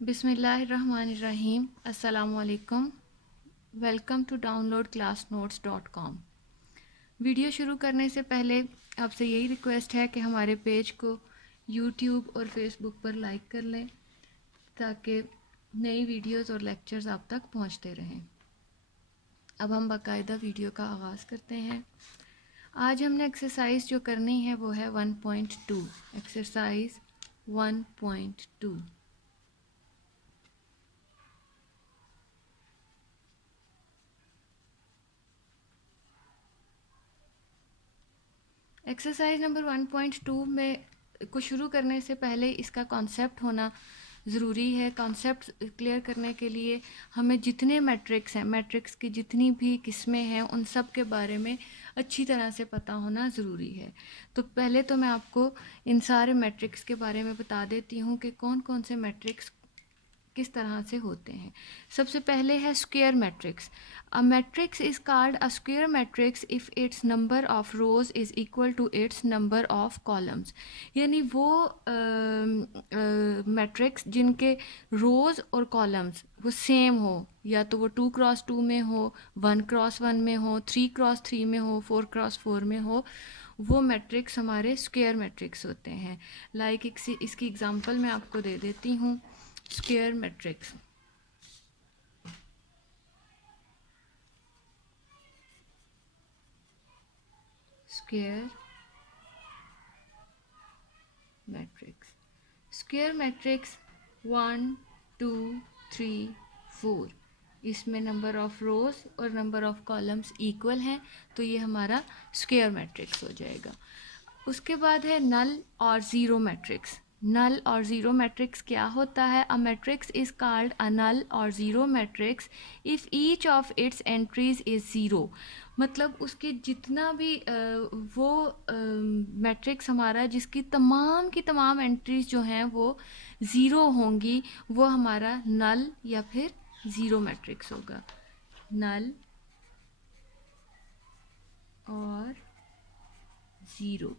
बिस्मिल्लाहिर्रहमानिर्रहीम। अस्सलामुअलैकुम। Welcome to downloadclassnotes.com। Video शुरू करने से पहले आपसे यही रिक्वेस्ट है कि हमारे पेज को यूट्यूब और फेसबुक पर लाइक कर लें ताकि नई वीडियोस और लेक्चर्स आप तक पहुंचते रहें। अब हम बाकायदा वीडियो का आगाज़ करते हैं। आज हमने एक्सरसाइज जो करनी है वो है 1.2। एक्सरसाइज 1.2। एक्सरसाइज नंबर 1.2 में को शुरू करने से पहले इसका कॉन्सेप्ट होना ज़रूरी है। कॉन्सेप्ट क्लियर करने के लिए हमें जितने मैट्रिक्स हैं, मैट्रिक्स की जितनी भी किस्में हैं, उन सब के बारे में अच्छी तरह से पता होना ज़रूरी है। तो पहले तो मैं आपको इन सारे मैट्रिक्स के बारे में बता देती हूँ कि कौन कौन से मैट्रिक्स किस तरह से होते हैं। सबसे पहले है square matrix. A matrix is called a square matrix if its number of rows is equal to its number of columns. यानी वो मैट्रिक्स जिनके रोज और कॉलम्स वो सेम हो, या तो वो 2x2 में हो, 1x1 में हो, 3x3 में हो, 4x4 में हो, वो मैट्रिक्स हमारे स्क्वायर मैट्रिक्स होते हैं। लाइक इसकी एग्जांपल मैं आपको दे देती हूँ। Square matrix, square matrix, square matrix 1 2 3 4, इसमें नंबर ऑफ रोज और नंबर ऑफ कॉलम्स इक्वल हैं, तो ये हमारा स्क्वायर मैट्रिक्स हो जाएगा। उसके बाद है नल और ज़ीरो मैट्रिक्स। नल और ज़ीरो मैट्रिक्स क्या होता है? A matrix is called a null और zero matrix if each of its entries is zero. मतलब उसके जितना भी वो मैट्रिक्स हमारा जिसकी की तमाम एंट्रीज जो हैं वो ज़ीरो होंगी, वो हमारा नल या फिर ज़ीरो मैट्रिक्स होगा। नल और ज़ीरो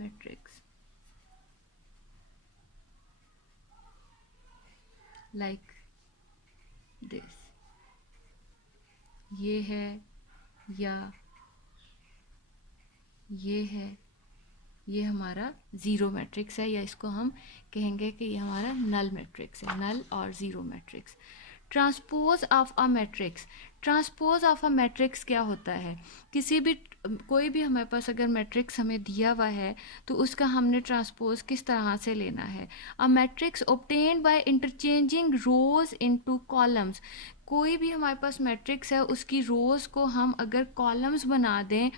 मैट्रिक्स। लाइक दिस, ये है या ये है, ये हमारा ज़ीरो मैट्रिक्स है, या इसको हम कहेंगे कि ये हमारा नल मैट्रिक्स है। नल और zero matrix. Transpose of a matrix. Transpose of a matrix क्या होता है? कोई भी हमारे पास अगर मैट्रिक्स हमें दिया हुआ है तो उसका हमने ट्रांसपोज किस तरह से लेना है? A matrix obtained by interchanging rose into columns. कोई भी हमारे पास मैट्रिक्स है उसकी रोज़ को हम अगर कॉलम्स बना दें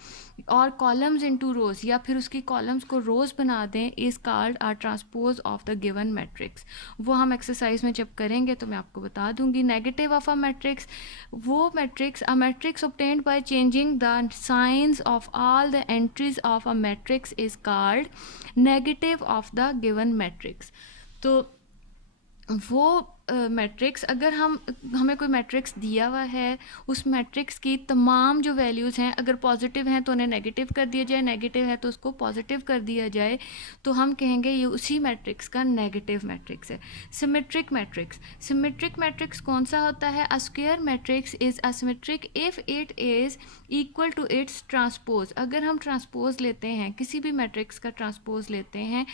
और कॉलम्स इनटू रोज़, या फिर उसकी कॉलम्स को रोज़ बना दें, is called are transpose of the given matrix. वो हम एक्सरसाइज में जब करेंगे तो मैं आपको बता दूंगी। नेगेटिव ऑफ अ मैट्रिक्स, वो matrix a matrix obtained by changing the science of all the entries of a matrix is called negative of the given matrix. तो वो मैट्रिक्स अगर हमें कोई मैट्रिक्स दिया हुआ है, उस मैट्रिक्स की तमाम जो वैल्यूज़ हैं अगर पॉजिटिव हैं तो उन्हें नेगेटिव कर दिया जाए, नेगेटिव है तो उसको पॉजिटिव कर दिया जाए, तो हम कहेंगे ये उसी मैट्रिक्स का नेगेटिव मैट्रिक्स है। Symmetric matrix. सिमेट्रिक मैट्रिक्स कौन सा होता है? A square matrix is a symmetric if it is equal to its transpose. अगर हम ट्रांसपोज लेते हैं, किसी भी मैट्रिक्स का ट्रांसपोज लेते हैं,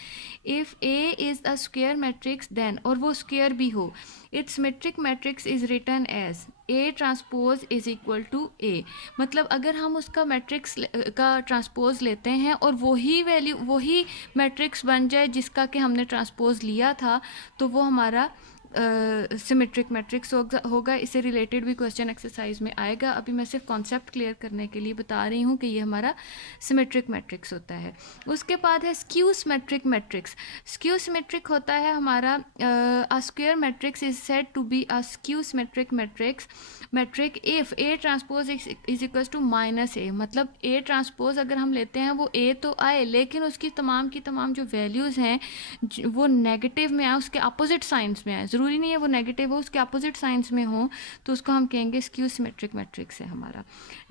if A is a square matrix then, और वो स्क्वायर भी हो, its symmetric matrix is written as A transpose is equal to A. मतलब अगर हम उसका मैट्रिक्स का ट्रांसपोज लेते हैं और वही मैट्रिक्स बन जाए जिसका कि हमने ट्रांसपोज लिया था, तो वो हमारा सिमेट्रिक मैट्रिक्स होगा। इससे रिलेटेड भी क्वेश्चन एक्सरसाइज में आएगा। अभी मैं सिर्फ कॉन्सेप्ट क्लियर करने के लिए बता रही हूँ कि ये हमारा सिमेट्रिक मैट्रिक्स होता है। उसके बाद है skew symmetric matrix. Skew symmetric होता है हमारा a square matrix is said to be a skew symmetric matrix if A transpose is equal to minus A. मतलब ए ट्रांसपोज अगर हम लेते हैं वो ए तो आए, लेकिन उसकी तमाम की तमाम जो वैल्यूज़ हैं वो नेगेटिव में आए, उसके अपोजिट साइंस में आए। ज़रूरी नहीं है वो नेगेटिव हो, उसके अपोजिट साइंस में हो तो उसको हम कहेंगे स्क्यू सिमेट्रिक मैट्रिक्स है हमारा।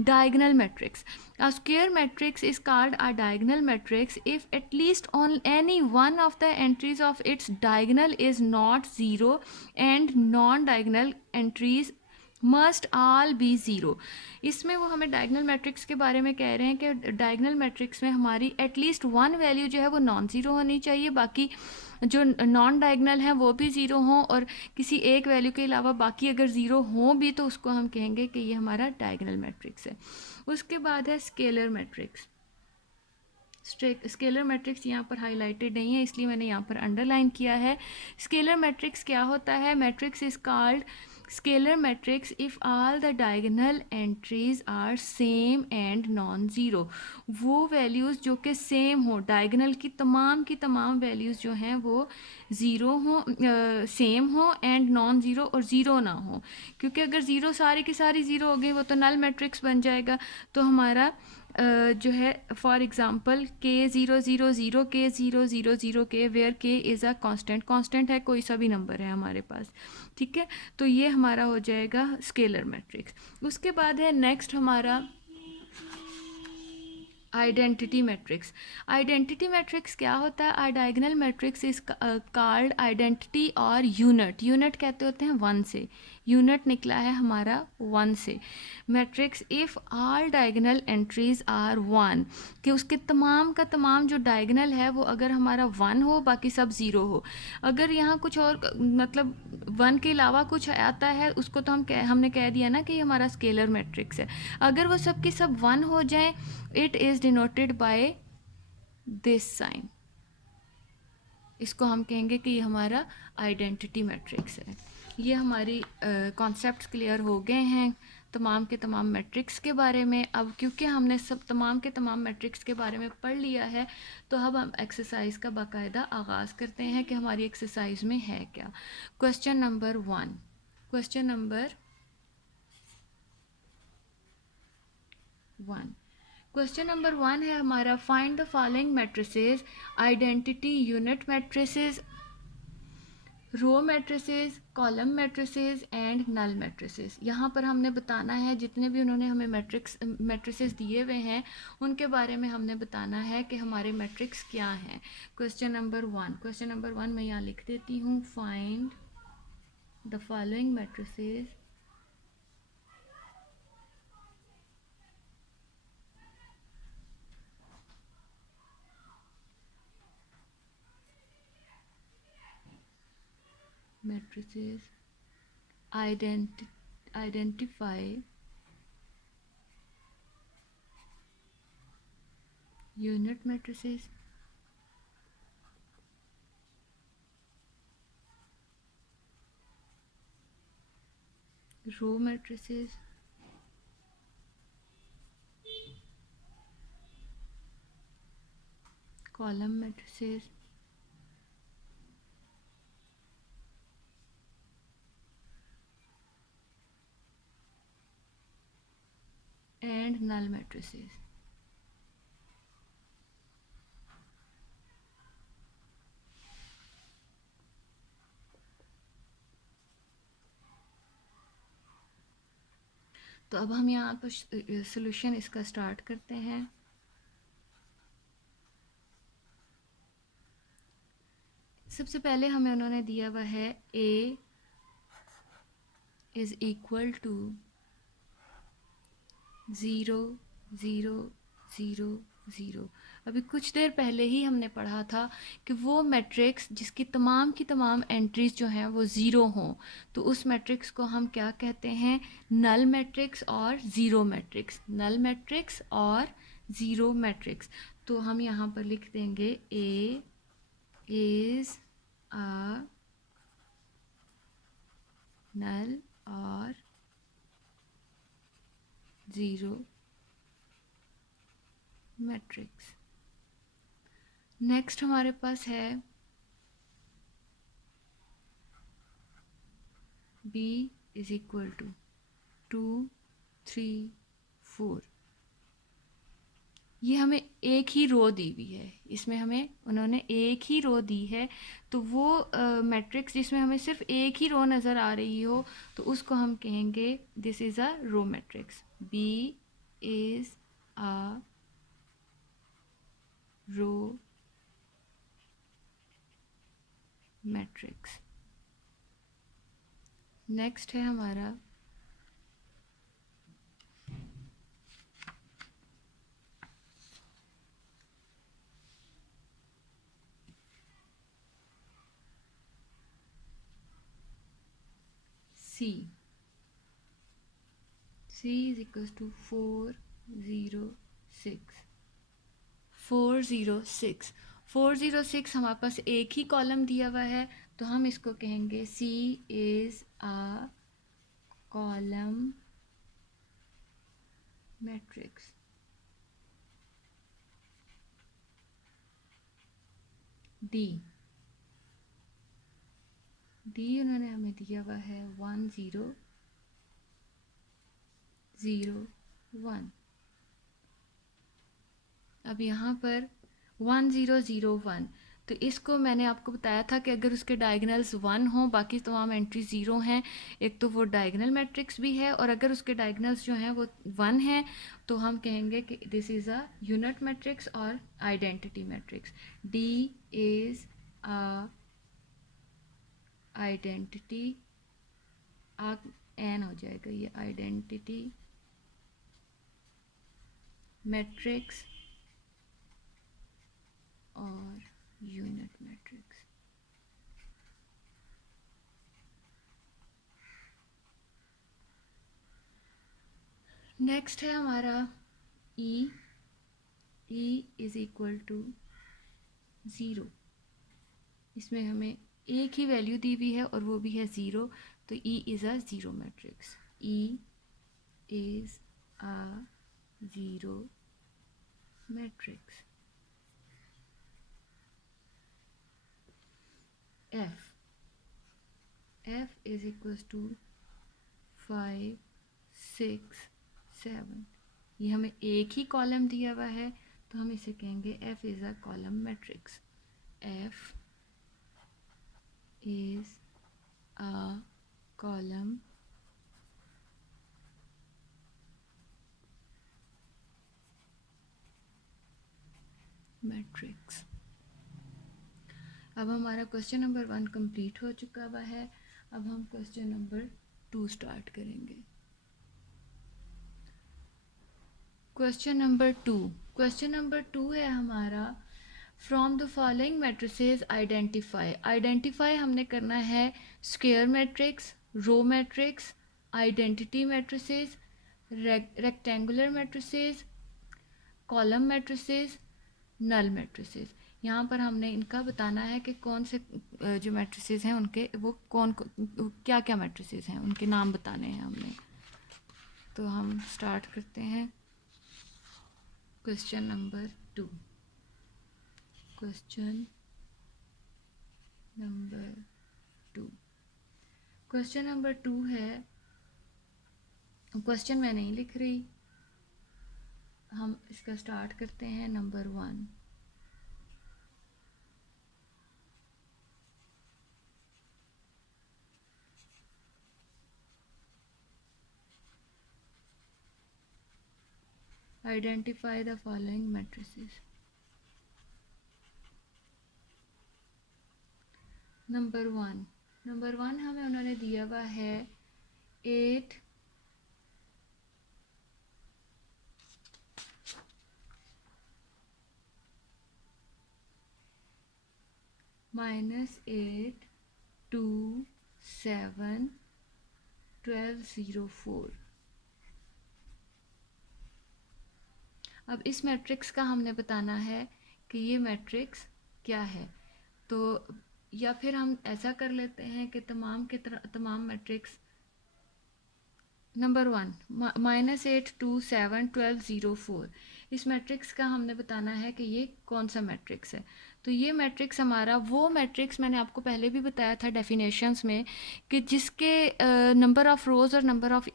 Diagonal matrix, a square matrix is called a diagonal matrix if at least on any one of the entries of its diagonal is not zero and non-diagonal entries must all be zero. इसमें वो हमें diagonal matrix के बारे में कह रहे हैं कि डायगनल मैट्रिक्स में हमारी एटलीस्ट वन वैल्यू जो है वो नॉन ज़ीरो होनी चाहिए, बाकी जो नॉन डायगनल हैं वो भी ज़ीरो हों, और किसी एक वैल्यू के अलावा बाकी अगर ज़ीरो हों भी तो उसको हम कहेंगे कि ये हमारा डायगनल मैट्रिक्स है। उसके बाद है स्केलर मैट्रिक्स। स्केलर मैट्रिक्स यहाँ पर हाईलाइटेड नहीं है इसलिए मैंने यहाँ पर अंडरलाइन किया है। स्केलर मैट्रिक्स क्या होता है? Matrix is called scalar matrix if all the diagonal entries are same and non zero. वो वैल्यूज़ जो कि सेम हो, डायगोनल की तमाम वैल्यूज़ जो हैं वो ज़ीरो हो, सेम हो एंड नॉन ज़ीरो, और ज़ीरो ना हो, क्योंकि अगर ज़ीरो सारी की सारी ज़ीरो हो गई वो तो नल मैट्रिक्स बन जाएगा। तो हमारा जो है फॉर एग्जांपल के ज़ीरो ज़ीरो ज़ीरो, के ज़ीरो ज़ीरो ज़ीरो के, वेयर के इज़ अ कांस्टेंट है, कोई सा भी नंबर है हमारे पास, ठीक है। तो ये हमारा हो जाएगा स्केलर मैट्रिक्स। उसके बाद है नेक्स्ट हमारा आइडेंटिटी मैट्रिक्स। आइडेंटिटी मैट्रिक्स क्या होता है? A diagonal matrix is called identity और यूनिट। यूनिट कहते होते हैं वन से, यूनिट निकला है हमारा वन से। Matrix if all diagonal entries are one, कि उसके तमाम का तमाम जो डायगोनल है वो अगर हमारा वन हो बाकी सब ज़ीरो हो। अगर यहाँ कुछ और मतलब वन के अलावा कुछ आता है उसको तो हमने कह दिया ना कि ये हमारा स्केलर मैट्रिक्स है। अगर वो सब के सब वन हो जाएं, it is denoted by this sign. इसको हम कहेंगे कि ये हमारा आइडेंटिटी मैट्रिक्स है। ये हमारी कॉन्सेप्ट्स क्लियर हो गए हैं तमाम के तमाम मैट्रिक्स के बारे में। अब क्योंकि हमने सब तमाम के तमाम मैट्रिक्स के बारे में पढ़ लिया है तो अब हम एक्सरसाइज का बाकायदा आगाज़ करते हैं कि हमारी एक्सरसाइज में है क्या। Question number 1, question number 1, question number 1 है हमारा, find the following matrices, identity unit matrices, row matrices, column matrices and null matrices. यहाँ पर हमने बताना है जितने भी उन्होंने हमें मैट्रिसेस दिए हुए हैं उनके बारे में हमने बताना है कि हमारे मैट्रिक्स क्या हैं। क्वेश्चन नंबर 1 मैं यहाँ लिख देती हूँ, find the following matrices matrices, identify unit matrices, row matrices, column matrices, and null matrices। तो अब हम यहाँ पर सोल्यूशन इसका स्टार्ट करते हैं। सबसे पहले हमें उन्होंने दिया हुआ है a इज़ इक्वल टू 0 0 0 0। अभी कुछ देर पहले ही हमने पढ़ा था कि वो मैट्रिक्स जिसकी तमाम की तमाम एंट्रीज जो हैं वो ज़ीरो हों तो उस मैट्रिक्स को हम क्या कहते हैं? नल मैट्रिक्स और ज़ीरो मैट्रिक्स। नल मैट्रिक्स और ज़ीरो मैट्रिक्स। तो हम यहाँ पर लिख देंगे A इज़ अ नल और ज़ीरो मैट्रिक्स। नेक्स्ट हमारे पास है B इज इक्वल टू 2 3 4। ये हमें एक ही रो दी हुई है, इसमें हमें उन्होंने एक ही रो दी है, तो वो मैट्रिक्स जिसमें हमें सिर्फ एक ही रो नज़र आ रही हो तो उसको हम कहेंगे this is a row matrix. B is a row matrix. Next है हमारा C। C is equals to 406। 406 406 हमारे पास एक ही कॉलम दिया हुआ है, तो हम इसको कहेंगे C is a column matrix. D उन्होंने हमें दिया हुआ है 1001। अब यहाँ पर 1001, तो इसको मैंने आपको बताया था कि अगर उसके डायगनल्स 1 हो, बाकी तमाम एंट्री 0 हैं, एक तो वो डायगनल मैट्रिक्स भी है, और अगर उसके डायगनल्स जो हैं वो 1 हैं तो हम कहेंगे कि this is a unit matrix और identity matrix. D is a identity, n हो जाएगा ये, आइडेंटिटी मैट्रिक्स और यूनिट मैट्रिक्स। नेक्स्ट है हमारा ई इज इक्वल टू 0। इसमें हमें एक ही वैल्यू दी हुई है और वो भी है 0, तो E is a zero matrix. E is a zero matrix. F is equals to 5 6 7। ये हमें एक ही कॉलम दिया हुआ है, तो हम इसे कहेंगे F is a column matrix. F is a column matrix. अब हमारा क्वेश्चन नंबर 1 कंप्लीट हो चुका हुआ है। अब हम क्वेश्चन नंबर 2 स्टार्ट करेंगे। क्वेश्चन नंबर 2 है हमारा, from the following matrices identify हमने करना है square matrix, row matrix, identity matrices, rectangular matrices, column matrices, null matrices. यहाँ पर हमने इनका बताना है कि कौन से जो मैट्रिसेस हैं उनके वो क्या क्या मैट्रिसेस हैं, उनके नाम बताने हैं हमने। तो हम स्टार्ट करते हैं question number 2। Question number 2 question number 2 है, क्वेश्चन मैं नहीं लिख रही, हम इसका स्टार्ट करते हैं number 1। Identify the following matrices. Number 1 हमें उन्होंने दिया हुआ है 8 -8 2 7 12 0 4। अब इस मैट्रिक्स का हमने बताना है कि ये मैट्रिक्स क्या है, तो या फिर हम ऐसा कर लेते हैं कि तमाम मैट्रिक्स नंबर 1 -8 2 7 12 0 4, इस मैट्रिक्स का हमने बताना है कि ये कौन सा मैट्रिक्स है। तो ये मैट्रिक्स हमारा वो मैट्रिक्स, मैंने आपको पहले भी बताया था डेफिनेशंस में, कि जिसके नंबर ऑफ रोज और नंबर ऑफ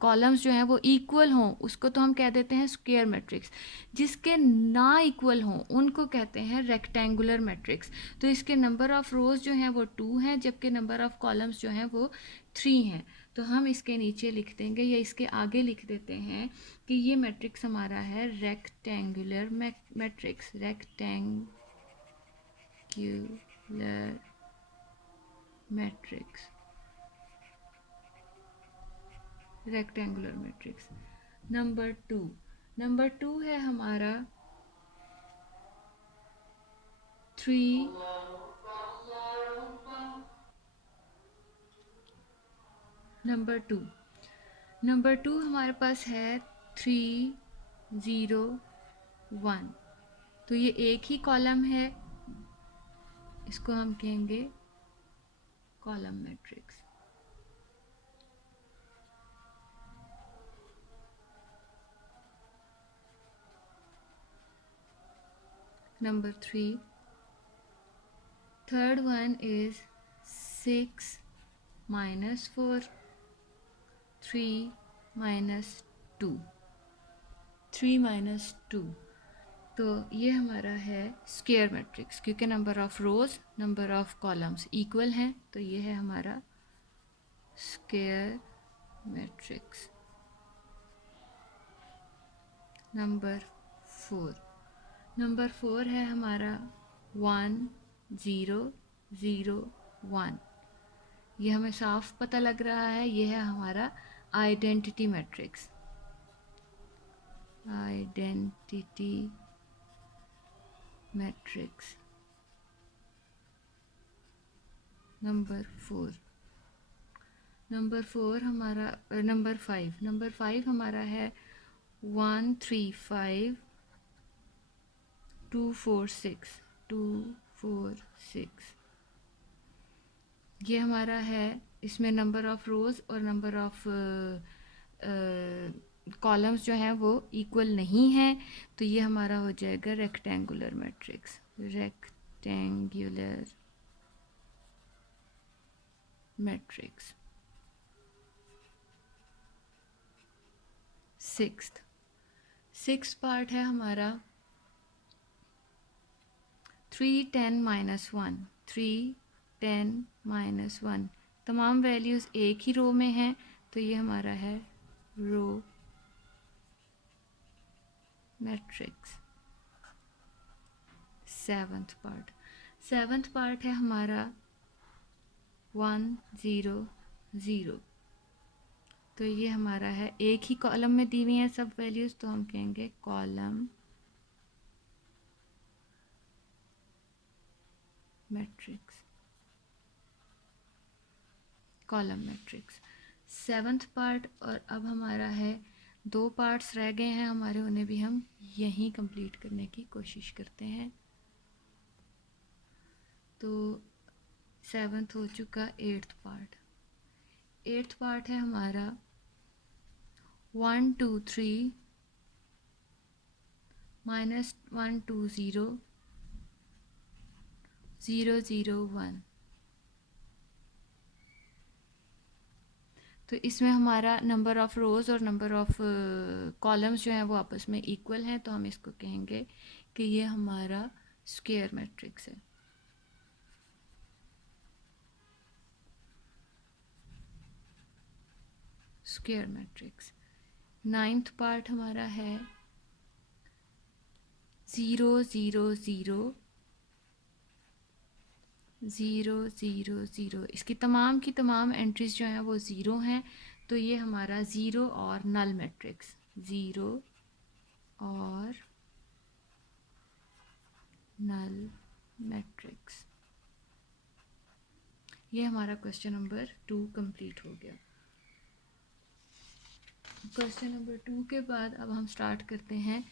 कॉलम्स जो हैं वो इक्वल हों, उसको तो हम कह देते हैं स्क्वायर मैट्रिक्स। जिसके ना इक्वल हों उनको कहते हैं रेक्टेंगुलर मैट्रिक्स। तो इसके नंबर ऑफ रोज जो हैं वो 2 हैं, जबकि नंबर ऑफ कॉलम्स जो हैं वो 3 हैं। तो हम इसके नीचे लिख देंगे या इसके आगे लिख देते हैं कि ये मैट्रिक्स हमारा है rectangular matrix, rectangular matrix, rectangular matrix. Number two है हमारा 3 नंबर टू हमारे पास है 3 0 1। तो ये एक ही कॉलम है, इसको हम कहेंगे column matrix. Number 3, third one is 6 -4, 3 -2, 3 -2। तो ये हमारा है स्क्वायर मैट्रिक्स, क्योंकि number of rose number of columns equal हैं, तो ये है हमारा स्क्वायर मैट्रिक्स। नंबर 4 है हमारा 1 0 0 1। ये हमें साफ पता लग रहा है, ये है हमारा identity matrix, identity matrix. Number 5 हमारा है 1 3 5 2 4 6, 2 4 6। ये हमारा है, इसमें नंबर ऑफ रोज और नंबर ऑफ कॉलम्स जो हैं वो इक्वल नहीं हैं, तो ये हमारा हो जाएगा rectangular matrix, rectangular matrix. Sixth part है हमारा 3 10 -1, 3 10 -1। तमाम वैल्यूज़ एक ही रो में हैं, तो ये हमारा है रो मैट्रिक्स। सेवन्थ पार्ट है हमारा 1 0 0। तो ये हमारा है, एक ही कॉलम में दी हुई हैं सब वैल्यूज़, तो हम कहेंगे column matrix, column matrix. Seventh part, और अब हमारा है 2 पार्ट्स रह गए हैं हमारे, उन्हें भी हम यहीं कंप्लीट करने की कोशिश करते हैं। तो 7th हो चुका, 8th पार्ट है हमारा 1 2 3 -1 2 0 0 0 1। तो इसमें हमारा नंबर ऑफ रोज़ और नंबर ऑफ कॉलम्स जो हैं वो आपस में इक्वल हैं, तो हम इसको कहेंगे कि ये हमारा स्क्वायर मैट्रिक्स है। Square matrix. 9th पार्ट हमारा है 0 0 0 0 0 0। इसकी तमाम की तमाम एंट्रीज जो हैं वो ज़ीरो हैं, तो ये हमारा ज़ीरो और नल मैट्रिक्स, ज़ीरो और नल मैट्रिक्स। ये हमारा क्वेश्चन नंबर 2 कंप्लीट हो गया। क्वेश्चन नंबर 2 के बाद अब हम स्टार्ट करते हैं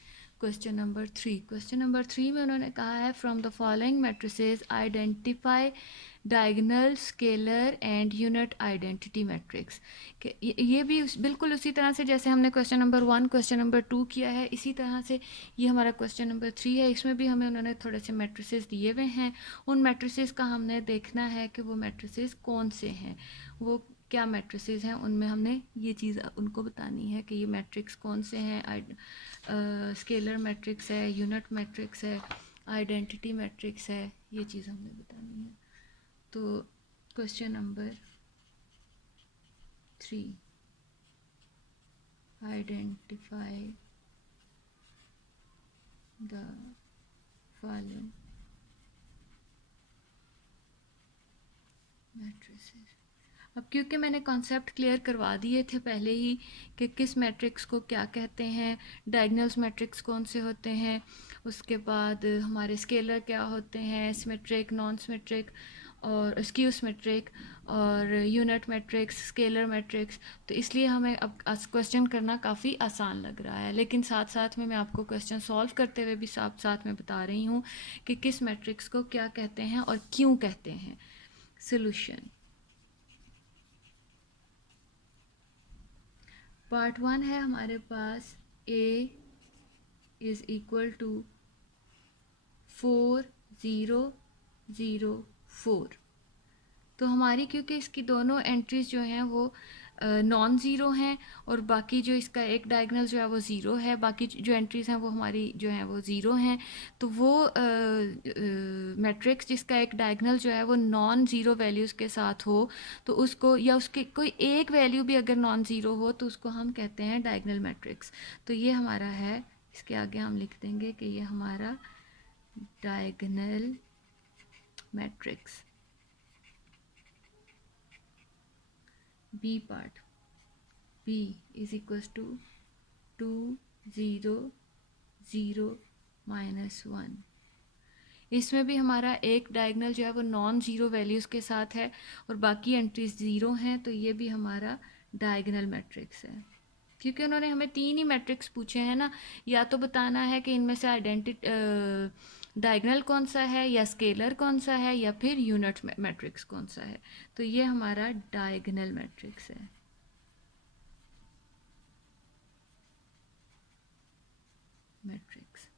क्वेश्चन नंबर 3। क्वेश्चन नंबर 3 में उन्होंने कहा है from the following matrices identify diagonal scalar and unit identity matrix. ये भी बिल्कुल उसी तरह से जैसे हमने क्वेश्चन नंबर 1 क्वेश्चन नंबर 2 किया है, इसी तरह से ये हमारा क्वेश्चन नंबर 3 है। इसमें भी हमें उन्होंने थोड़े से मैट्रिसेस दिए हुए हैं, उन मैट्रिसेस का हमने देखना है कि वो मैट्रिसेस कौन से हैं, वो क्या मैट्रिसेस हैं, उनमें हमने ये चीज़ उनको बतानी है कि ये मैट्रिक्स कौन से हैं। स्केलर मैट्रिक्स है, यूनिट मैट्रिक्स है, आइडेंटिटी मैट्रिक्स है, ये चीज़ हमने बतानी है। तो question number 3, identify the following matrices. अब क्योंकि मैंने कॉन्सेप्ट क्लियर करवा दिए थे पहले ही कि किस मैट्रिक्स को क्या कहते हैं, डायगोनल्स मैट्रिक्स कौन से होते हैं, उसके बाद हमारे स्केलर क्या होते हैं, सिमेट्रिक, नॉन सिमेट्रिक और स्क्यू सिमेट्रिक, और यूनिट मैट्रिक्स, स्केलर मैट्रिक्स। तो इसलिए हमें अब क्वेश्चन करना काफ़ी आसान लग रहा है, लेकिन साथ साथ में मैं आपको क्वेश्चन सॉल्व करते हुए भी साथ साथ में बता रही हूँ कि किस मैट्रिक्स को क्या कहते हैं और क्यों कहते हैं। सोल्यूशन पार्ट 1 है हमारे पास a इज़ इक्वल टू 4 0 0 4। तो हमारी क्योंकि इसकी दोनों एंट्रीज जो हैं वो नॉन ज़ीरो हैं और बाकी जो इसका एक डायगोनल जो है वो ज़ीरो है, बाकी जो एंट्रीज़ हैं वो हमारी जो हैं वो ज़ीरो हैं। तो वो मैट्रिक्स जिसका एक डायगोनल जो है वो नॉन ज़ीरो वैल्यूज़ के साथ हो, तो उसको, या उसकी कोई एक वैल्यू भी अगर नॉन ज़ीरो हो तो उसको हम कहते हैं डायगोनल मैट्रिक्स। तो ये हमारा है, इसके आगे हम लिख देंगे कि ये हमारा diagonal matrix. B part, b is equals to 2 0 0 -1। इसमें भी हमारा एक डायगोनल जो है वो नॉन ज़ीरो वैल्यूज़ के साथ है और बाकी एंट्रीज ज़ीरो हैं, तो ये भी हमारा डायगोनल मैट्रिक्स है। क्योंकि उन्होंने हमें 3 ही मैट्रिक्स पूछे हैं ना, या तो बताना है कि इनमें से डायगोनल कौन सा है, या स्केलर कौन सा है, या फिर यूनिट मैट्रिक्स कौन सा है। तो ये हमारा डायगोनल मैट्रिक्स है। Matrix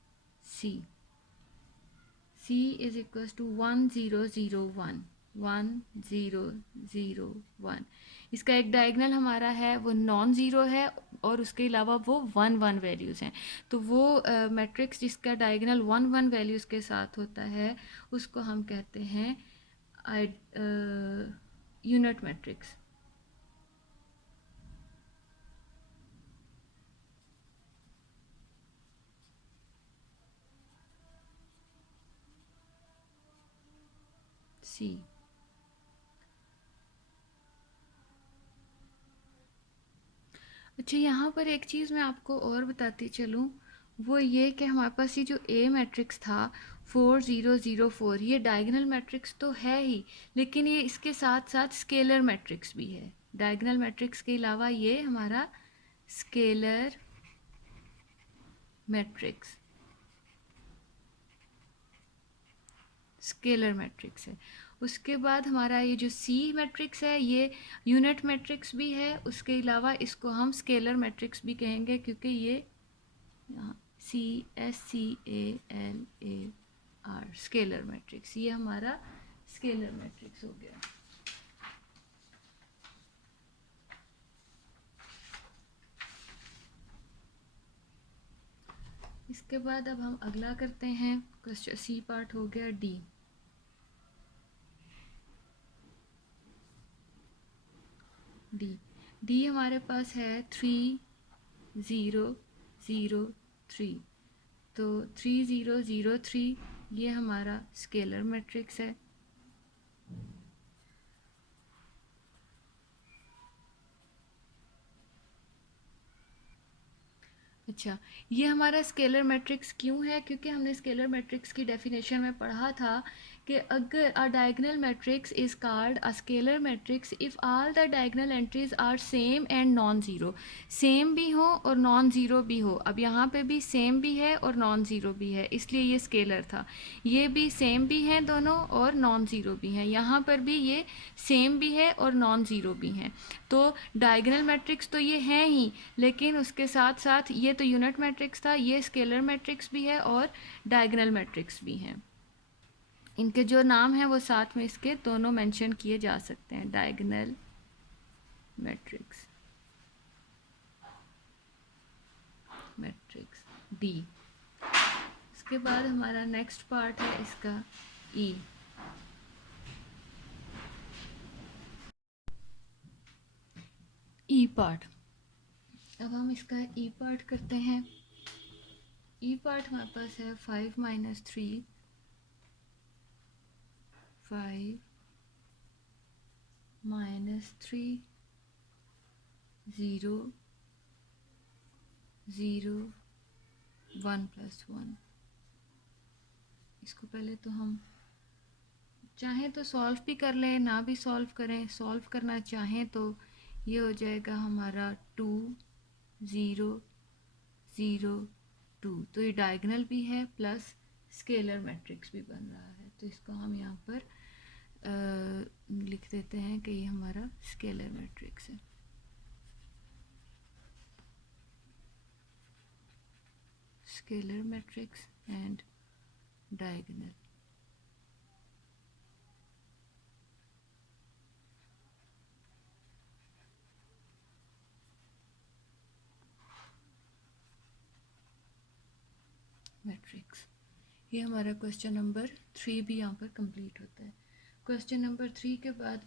C is equal to 1 0 0 1 1 0 0 1। इसका एक डायगोनल हमारा है वो नॉन ज़ीरो है और उसके अलावा वो 1 1 वैल्यूज़ हैं। तो वो मैट्रिक्स जिसका डायगोनल 1 1 वैल्यूज़ के साथ होता है उसको हम कहते हैं यूनिट मैट्रिक्स। C। अच्छा, यहाँ पर एक चीज़ मैं आपको और बताती चलूँ, वो ये कि हमारे पास ये जो A मैट्रिक्स था 4 0 0 4, ये डायगोनल मैट्रिक्स तो है ही, लेकिन ये इसके साथ साथ स्केलर मैट्रिक्स भी है। डायगोनल मैट्रिक्स के अलावा ये हमारा स्केलर मैट्रिक्स है। उसके बाद हमारा ये जो C मैट्रिक्स है ये यूनिट मैट्रिक्स भी है, उसके अलावा इसको हम स्केलर मैट्रिक्स भी कहेंगे क्योंकि ये यहाँ SCALAR स्केलर मैट्रिक्स, ये हमारा स्केलर मैट्रिक्स हो गया। इसके बाद अब हम अगला करते हैं, क्वेश्चन C पार्ट हो गया D। डी हमारे पास है 3 0 0 3। तो 3 0 0 3 ये हमारा स्केलर मैट्रिक्स है। अच्छा, ये हमारा स्केलर मैट्रिक्स क्यों है? क्योंकि हमने स्केलर मैट्रिक्स की डेफिनेशन में पढ़ा था कि अगर a diagonal matrix is called a scalar matrix if all the diagonal entries are same and non zero, same भी हो और नॉन ज़ीरो भी हो। अब यहाँ पे भी सेम भी है और नॉन ज़ीरो भी है, इसलिए ये स्केलर था। ये भी सेम भी हैं दोनों और नॉन ज़ीरो भी हैं, यहाँ पर भी ये सेम भी है और नॉन ज़ीरो भी हैं। तो डायगोनल मैट्रिक्स तो ये हैं ही, लेकिन उसके साथ साथ ये तो यूनिट मैट्रिक्स था, ये स्केलर मैट्रिक्स भी है और डायगोनल मैट्रिक्स भी हैं। इनके जो नाम हैं वो साथ में इसके दोनों मेंशन किए जा सकते हैं, डायगोनल मैट्रिक्स, मैट्रिक्स डी। इसके बाद हमारा नेक्स्ट पार्ट है इसका ई। ई पार्ट, अब हम इसका ई पार्ट करते हैं। ई पार्ट हमारे पास है 5 माइनस 3, 5 माइनस 3, 0 0 1 प्लस 1। इसको पहले तो हम चाहें तो सॉल्व भी कर लें, ना भी सॉल्व करें। सॉल्व करना चाहें तो ये हो जाएगा हमारा 2 0 0 2। तो ये डायगोनल भी है प्लस स्केलर मैट्रिक्स भी बन रहा है। तो इसको हम यहाँ पर लिख देते हैं कि ये हमारा स्केलर मैट्रिक्स है। Scalar matrix and diagonal. Matrix, ये हमारा क्वेश्चन नंबर 3 भी यहाँ पर कंप्लीट होता है। क्वेश्चन नंबर 3 के बाद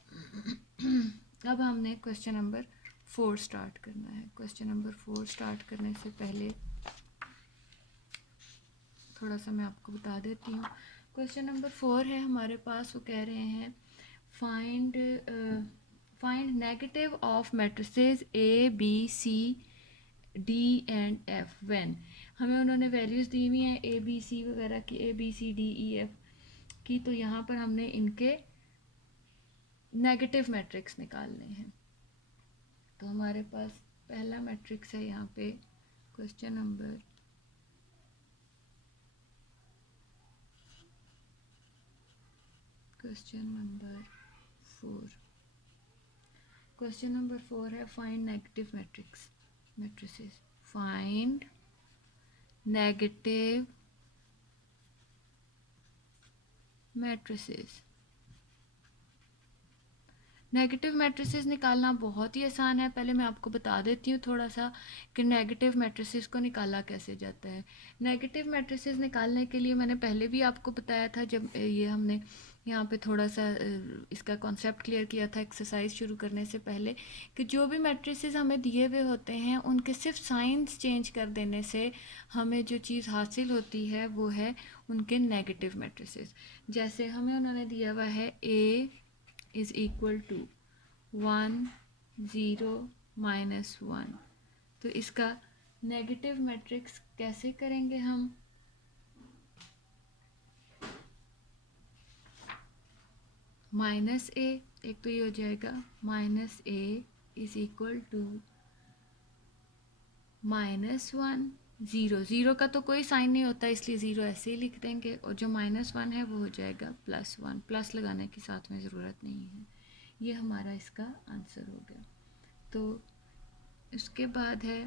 अब हमने क्वेश्चन नंबर 4 स्टार्ट करना है। क्वेश्चन नंबर 4 स्टार्ट करने से पहले थोड़ा सा मैं आपको बता देती हूँ। क्वेश्चन नंबर 4 है हमारे पास, वो कह रहे हैं find negative of matrices A B C D and F when. हमें उन्होंने वैल्यूज़ दी हुई हैं ए बी सी वगैरह की, A B C D E F की। तो यहाँ पर हमने इनके नेगेटिव मैट्रिक्स निकालने हैं। तो हमारे पास पहला मैट्रिक्स है यहाँ पे question number question number 4। Question number 4 है find negative matrix matrices. Find negative matrices. Negative matrices निकालना बहुत ही आसान है। पहले मैं आपको बता देती हूँ थोड़ा सा कि नेगेटिव मैट्रिसेस को निकाला कैसे जाता है। नेगेटिव मैट्रिसेस निकालने के लिए मैंने पहले भी आपको बताया था, जब ये हमने यहाँ पे थोड़ा सा इसका कॉन्सेप्ट क्लियर किया था एक्सरसाइज शुरू करने से पहले, कि जो भी मैट्रिसेस हमें दिए हुए होते हैं उनके सिर्फ साइंस चेंज कर देने से हमें जो चीज़ हासिल होती है वो है उनके नेगेटिव मैट्रिसेस। जैसे हमें उन्होंने दिया हुआ है ए इज इक्वल टू 1 0 माइनस 1। तो इसका नेगेटिव मैट्रिक्स कैसे करेंगे हम? माइनस ए, एक तो ये हो जाएगा minus A is equal to minus 1 0। Zero का तो कोई साइन नहीं होता इसलिए ज़ीरो ऐसे ही लिख देंगे, और जो माइनस 1 है वो हो जाएगा प्लस 1। प्लस लगाने की साथ में ज़रूरत नहीं है। ये हमारा इसका आंसर हो गया। तो उसके बाद है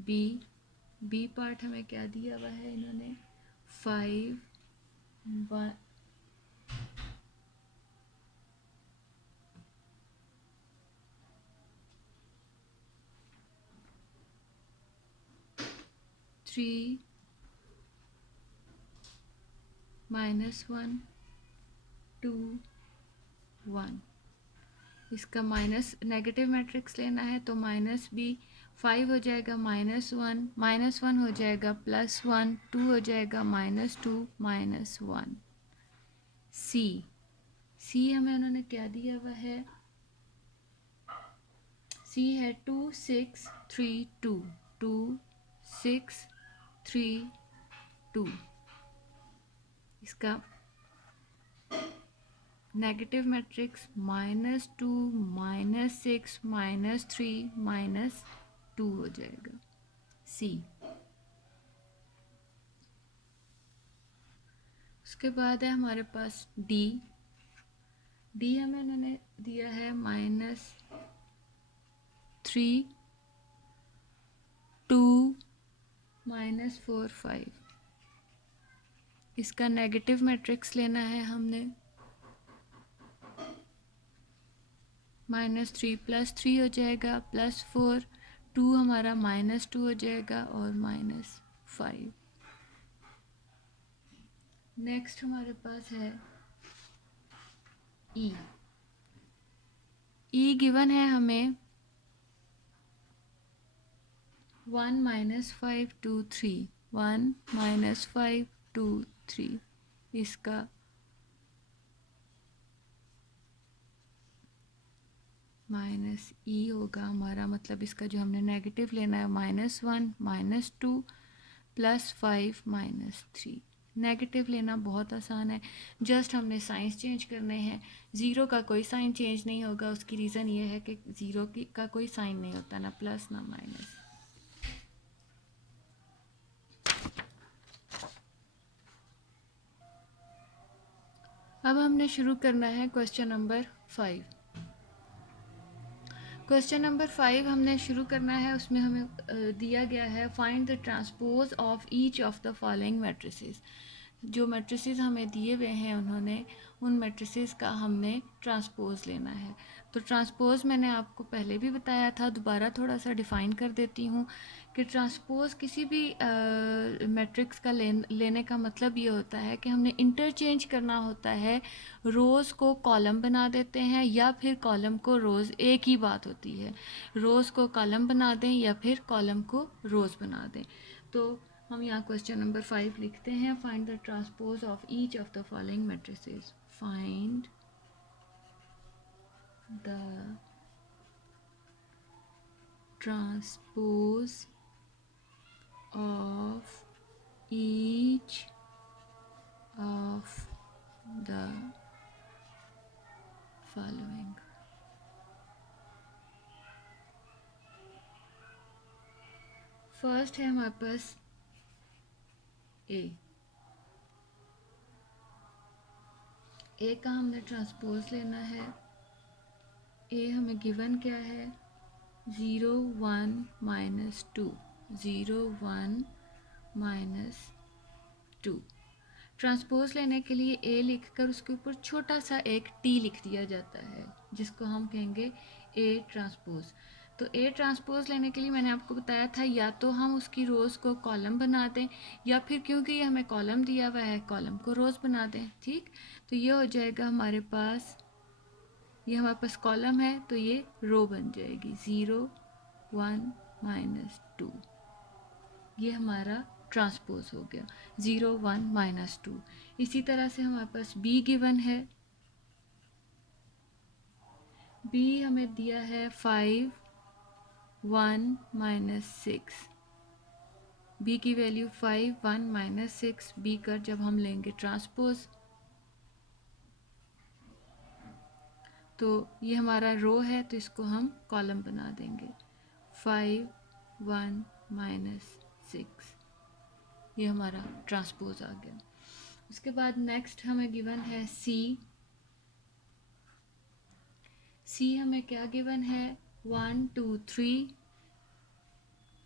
बी। बी पार्ट हमें क्या दिया हुआ है इन्होंने? 5 3 माइनस 1 2 1। इसका माइनस नेगेटिव मैट्रिक्स लेना है तो माइनस बी 5 हो जाएगा माइनस वन हो जाएगा प्लस 1, 2 हो जाएगा माइनस 2 माइनस 1। सी, सी हमें उन्होंने क्या दिया हुआ है? सी है 2 6 3 2 2 6 3 2। इसका नेगेटिव मैट्रिक्स -2 -6 -3 -2 हो जाएगा सी। उसके बाद है हमारे पास डी। डी हमें इन्होंने दिया है -3 2 -4 5। इसका नेगेटिव मैट्रिक्स लेना है हमने, -3 +3 हो जाएगा +4, 2 हमारा -2 हो जाएगा और -5। नेक्स्ट हमारे पास है ई। ई गिवन है हमें 1 -5 2 3, 1 -5 2 3। इसका माइनस ई होगा हमारा, मतलब इसका जो हमने नेगेटिव लेना है -1 -2 +5 -3। नेगेटिव लेना बहुत आसान है, जस्ट हमने साइंस चेंज करने हैं। ज़ीरो का कोई साइन चेंज नहीं होगा, उसकी रीज़न ये है कि ज़ीरो की का कोई साइन नहीं होता, ना प्लस ना माइनस। अब हमने शुरू करना है क्वेश्चन नंबर 5। क्वेश्चन नंबर 5 हमने शुरू करना है, उसमें हमें दिया गया है find the transpose of each of the following matrices. जो मैट्रिसेस हमें दिए हुए हैं उन्होंने उन मैट्रिसेस का हमने ट्रांसपोज लेना है। तो ट्रांसपोज मैंने आपको पहले भी बताया था, दोबारा थोड़ा सा डिफ़ाइन कर देती हूँ कि ट्रांसपोज किसी भी मैट्रिक्स का लेने का मतलब ये होता है कि हमने इंटरचेंज करना होता है। रोज़ को कॉलम बना देते हैं या फिर कॉलम को रोज़, एक ही बात होती है। रोज़ को कॉलम बना दें या फिर कॉलम को रोज़ बना दें। तो हम यहाँ क्वेश्चन नंबर 5 लिखते हैं, find the transpose of each of the following matrices. Find the transpose of each of the following. First है हमारे पास ए का हमने ट्रांसपोज लेना है। ए हमें गिवन क्या है, 0 1 -2, 0 1 -2। ट्रांसपोज लेने के लिए ए लिखकर उसके ऊपर छोटा सा एक टी लिख दिया जाता है, जिसको हम कहेंगे ए ट्रांसपोज। तो ए ट्रांसपोज लेने के लिए मैंने आपको बताया था, या तो हम उसकी रोज़ को कॉलम बना दें या फिर क्योंकि ये हमें कॉलम दिया हुआ है कॉलम को रोज़ बना दें। ठीक, तो ये हो जाएगा हमारे पास, ये हमारे पास कॉलम है तो ये रो बन जाएगी 0 1 -2। ये हमारा ट्रांसपोज हो गया 0 1 -2। इसी तरह से हमारे पास बी गिवन है। बी हमें दिया है 5 1 -6। बी की वैल्यू 5 1 -6। बी का जब हम लेंगे ट्रांसपोज तो ये हमारा रो है तो इसको हम कॉलम बना देंगे 5 1 -6। ये हमारा ट्रांसपोज आ गया। उसके बाद नेक्स्ट हमें गिवन है सी। सी हमें क्या गिवन है, 1 2 3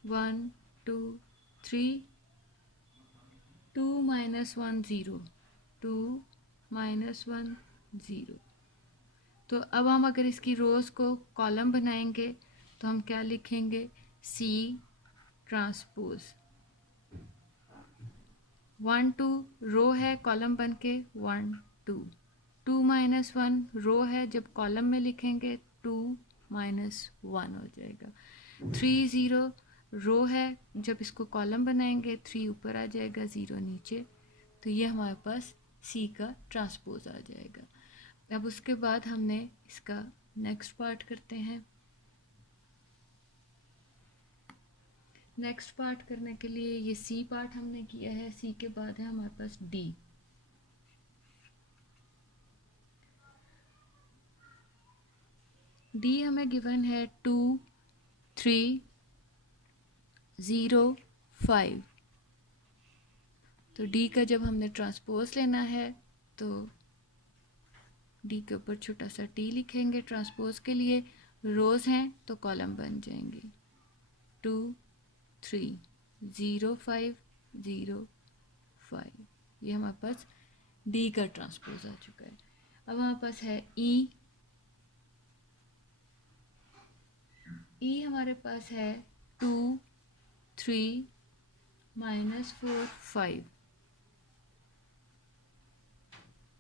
1 2 3 2 -1 0 2 -1 0। तो अब हम अगर इसकी रोज़ को कॉलम बनाएंगे तो हम क्या लिखेंगे, सी ट्रांसपोज 1 2 रो है कॉलम बन के 1 2 2 -1 रो है, जब कॉलम में लिखेंगे 2 -1 हो जाएगा। 3 0 रो है, जब इसको कॉलम बनाएंगे 3 ऊपर आ जाएगा 0 नीचे। तो ये हमारे पास सी का ट्रांसपोज आ जाएगा। अब उसके बाद हमने इसका नेक्स्ट पार्ट करते हैं। नेक्स्ट पार्ट करने के लिए ये सी पार्ट हमने किया है, सी के बाद है हमारे पास डी। डी हमें गिवन है 2 3 0 5। तो डी का जब हमने ट्रांसपोज लेना है तो डी के ऊपर छोटा सा टी लिखेंगे ट्रांसपोज के लिए। रोज हैं तो कॉलम बन जाएंगे 2 3 0 5 0 5। ये हमारे पास डी का ट्रांसपोज आ चुका है। अब हमारे पास है ई। ई हमारे पास है 2 3 -4 5।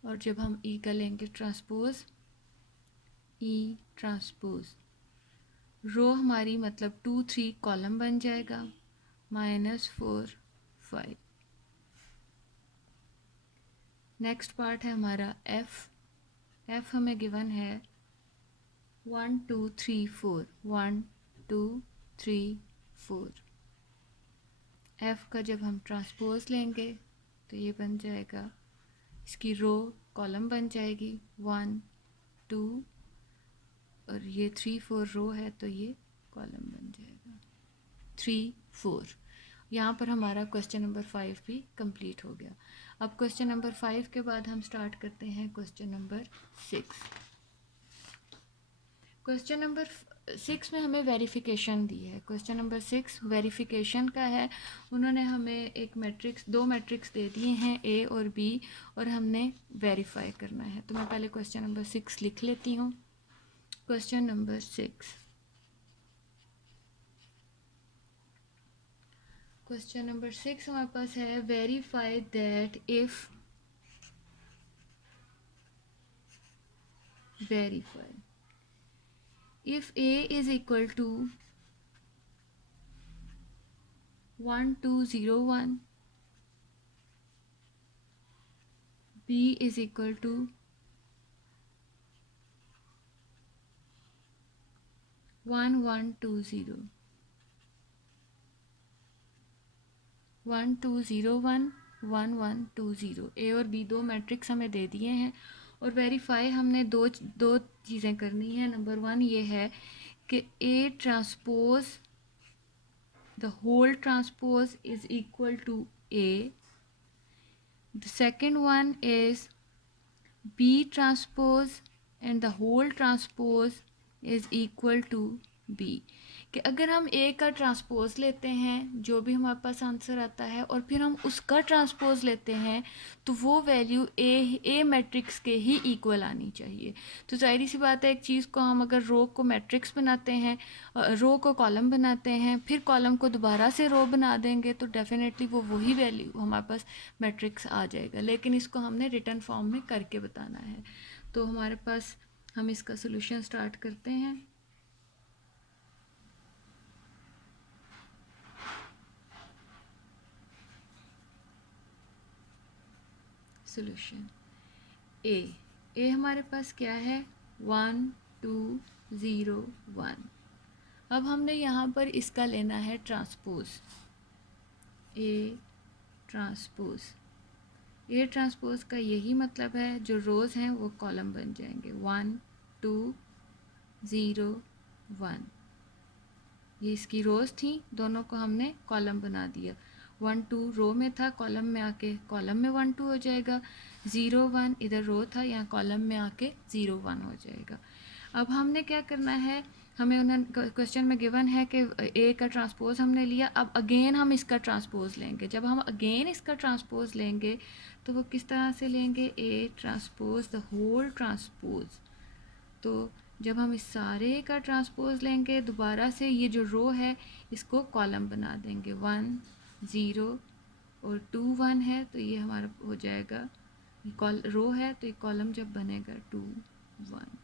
और जब हम ई का लेंगे ट्रांसपोज, ई ट्रांसपोज रो हमारी मतलब 2 3 कॉलम बन जाएगा -4 5। नेक्स्ट पार्ट है हमारा एफ। एफ हमें गिवन है 1 2 3 4 1 2 3 4। एफ का जब हम ट्रांसपोज लेंगे तो ये बन जाएगा, इसकी रो कॉलम बन जाएगी 1 2, और ये 3 4 रो है तो ये कॉलम बन जाएगा 3 4। यहाँ पर हमारा क्वेश्चन नंबर 5 भी कंप्लीट हो गया। अब क्वेश्चन नंबर 5 के बाद हम स्टार्ट करते हैं क्वेश्चन नंबर 6। क्वेश्चन नंबर 6 में हमें वेरिफिकेशन दी है। क्वेश्चन नंबर 6 वेरिफिकेशन का है। उन्होंने हमें एक मैट्रिक्स, दो मैट्रिक्स दे दिए हैं ए और बी, और हमने वेरीफाई करना है। तो मैं पहले क्वेश्चन नंबर 6 लिख लेती हूँ। Question number 6। क्वेश्चन नंबर 6 हमारे पास है verify that if verify if a is equal to 1 2 0 1, b is equal to 1 1 2 0 1 2 0 1 1 1 2 0। ए और बी दो मैट्रिक्स हमें दे दिए हैं, और वेरीफाई हमने दो चीज़ें करनी है। नंबर 1 ये है कि A transpose the whole transpose is equal to A. The second one is B transpose and the whole transpose is equal to B। कि अगर हम ए का ट्रांसपोज लेते हैं, जो भी हमारे पास आंसर आता है, और फिर हम उसका ट्रांसपोज लेते हैं, तो वो वैल्यू ए मैट्रिक्स के ही इक्वल आनी चाहिए। तो जाहिर सी बात है, एक चीज़ को हम अगर रो को मैट्रिक्स बनाते हैं, रो को कॉलम बनाते हैं, फिर कॉलम को दोबारा से रो बना देंगे, तो डेफिनेटली वो वही वैल्यू हमारे पास मैट्रिक्स आ जाएगा। लेकिन इसको हमने रिटर्न फॉर्म में करके बताना है। तो हमारे पास, हम इसका सोल्यूशन स्टार्ट करते हैं। सोल्यूशन ए हमारे पास क्या है 1 2 0 1। अब हमने यहाँ पर इसका लेना है transpose, A transpose. A transpose का यही मतलब है, जो रोज हैं वो कॉलम बन जाएंगे 1 2 0 1। ये इसकी रोज थी, दोनों को हमने कॉलम बना दिया। 1 2 रो में था, कॉलम में आके कॉलम में 1 2 हो जाएगा। 0 1 इधर रो था, यहाँ कॉलम में आके 0 1 हो जाएगा। अब हमने क्या करना है, हमें उन्होंने क्वेश्चन में गिवन है कि ए का ट्रांसपोज हमने लिया। अब अगेन हम इसका ट्रांसपोज लेंगे। जब हम अगेन इसका ट्रांसपोज लेंगे तो वो किस तरह से लेंगे, A transpose the whole transpose. तो जब हम इस सारे का ट्रांसपोज लेंगे, दोबारा से ये जो रो है इसको कॉलम बना देंगे। 1 0 और 2 1 है, तो ये हमारा हो जाएगा, रो है तो ये कॉलम जब बनेगा 2 1।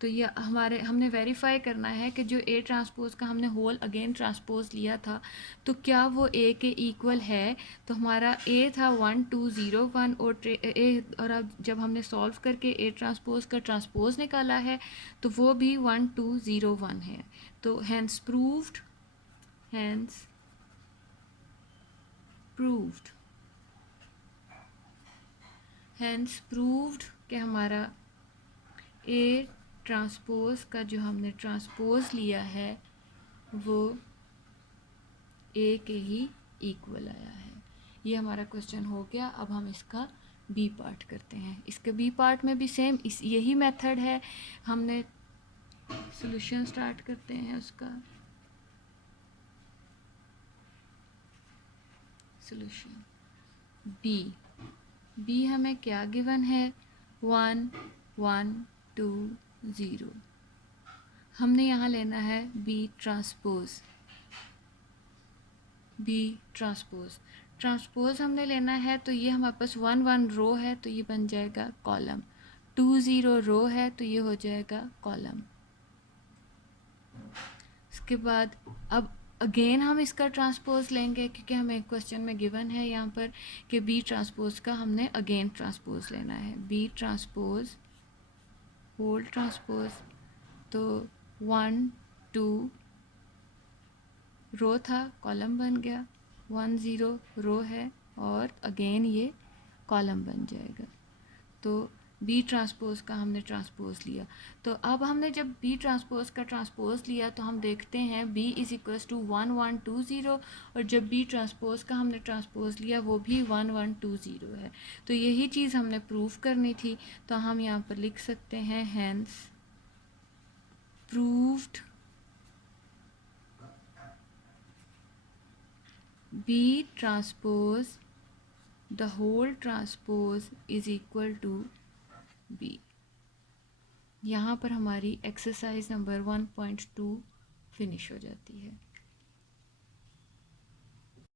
तो ये हमने वेरीफाई करना है कि जो ए ट्रांसपोज का हमने होल अगेन ट्रांसपोज लिया था, तो क्या वो ए के इक्वल है। तो हमारा ए था 1 2 0 1, और अब जब हमने सॉल्व करके ए ट्रांसपोज का ट्रांसपोज निकाला है तो वो भी 1 2 0 1 है। तो हैंस प्रूव्ड कि हमारा ए ट्रांसपोज का जो हमने ट्रांसपोज लिया है वो ए के ही इक्वल आया है। ये हमारा क्वेश्चन हो गया। अब हम इसका बी पार्ट करते हैं। इसके बी पार्ट में भी सेम यही मेथड है। हमने सॉल्यूशन स्टार्ट करते हैं उसका। सॉल्यूशन बी हमें क्या गिवन है, 1 1 2 0। हमने यहाँ लेना है बी ट्रांसपोज। ट्रांसपोज हमने लेना है, तो ये हमारे पास 1 1 रो है तो ये बन जाएगा कॉलम, 2 0 रो है तो ये हो जाएगा कॉलम। इसके बाद अब अगेन हम इसका ट्रांसपोज लेंगे, क्योंकि हमें क्वेश्चन में गिवन है यहाँ पर कि बी ट्रांसपोज का हमने अगेन ट्रांसपोज लेना है। बी ट्रांसपोज होल ट्रांसपोज, तो 1 2 रो था कॉलम बन गया, 1 0 रो है और अगेन ये कॉलम बन जाएगा। तो बी ट्रांसपोज का हमने ट्रांसपोज लिया। तो अब हमने जब बी ट्रांसपोज का ट्रांसपोज लिया तो हम देखते हैं बी इज इक्वल्स टू 1 1 2 0, और जब बी ट्रांसपोज का हमने ट्रांसपोज लिया वो भी 1 1 2 0 है। तो यही चीज़ हमने प्रूव करनी थी। तो हम यहाँ पर लिख सकते हैं hence proved B transpose the whole transpose is equal to B. यहाँ पर हमारी एक्सरसाइज नंबर 1.2 फिनिश हो जाती है।